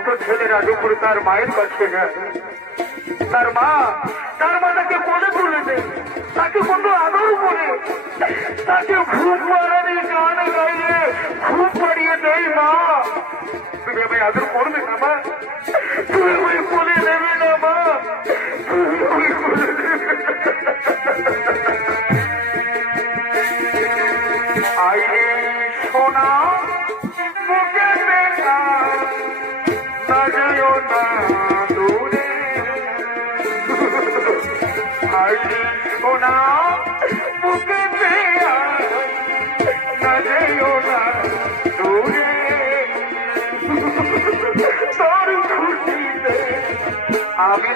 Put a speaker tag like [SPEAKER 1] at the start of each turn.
[SPEAKER 1] সমস্ত ছেলেরা দুপুরে তার মায়ের কাছে যায় তার মা তার মা তাকে কোলে তুলে দেয়। তাকে কত আদর করে। তাকে ঘুম পাড়ানি গান গাইয়ে, ঘুম পাড়িয়ে দেয় মা। তুমি আমায় আদর করবে না, মা? তুমি আমায় কোলে নেবে না, মা? তুমি আমায় সোনা। যেও না দূরে আইরে সোনা মুখে দেয়া না যেও না দূরে তোর খুশিতে আমি